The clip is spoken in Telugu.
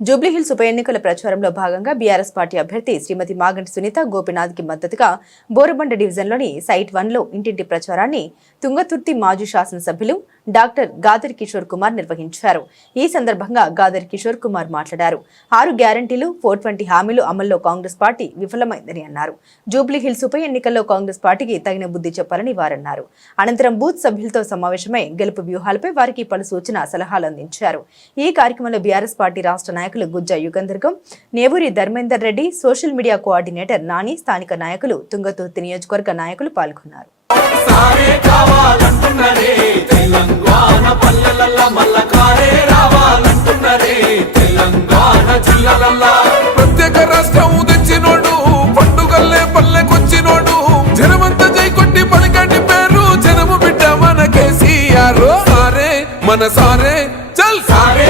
జూబ్లీహిల్స్ ఉప ఎన్నికల ప్రచారంలో భాగంగా బీఆర్ఎస్ పార్టీ అభ్యర్థి శ్రీమతి మాగంటి సునీత గోపినాథ్కి మద్దతుగా బోరబండ డివిజన్లోని సైట్ వన్లో ఇంటింటి ప్రచారాన్ని తుంగతుర్తి మాజీ శాసనసభ్యులు డాక్టర్ గాదర్ కిషోర్ కుమార్ నిర్వహించారు. ఈ సందర్భంగా గాదర్ కిషోర్ కుమార్ మాట్లాడారు. ఆరు గ్యారంటీలు ఫోర్ ట్వంటీ హామీలు అమల్లో కాంగ్రెస్ పార్టీ విఫలమైందని అన్నారు. జూబ్లీహిల్స్ ఉప ఎన్నికల్లో కాంగ్రెస్ పార్టీకి తగిన బుద్ధి చెప్పాలని వారన్నారు. అనంతరం బూత్ సభ్యులతో సమావేశమై గెలుపు వ్యూహాలపై వారికి పలు సూచన సలహాలు అందించారు. ఈ కార్యక్రమంలో బీఆర్ఎస్ పార్టీ రాష్ట్ర నాయకులు Gujja Yugandhar Nevuri Dharmender Reddy social media coordinator Nani స్థానిక నాయకులు తుంగతుర్తి నియోజకవర్గ నాయకులు పాల్గొన్నారు. సారే కావాలంటున్నరే తెలంగాణ పల్లెలల్ల మల్ల కారే రావాలంటున్నరే తెలంగాణ జిల్లలల్ల. ప్రత్యేక రాష్ట్రం తెచ్చినోడు పండుగల్లే పల్లెకొచ్చినోడు జనమంత జై కొట్టి పలికండి పేరు జనము బిడ్డ మన కేసీఆర్. సారే మన సారే చల్. సారే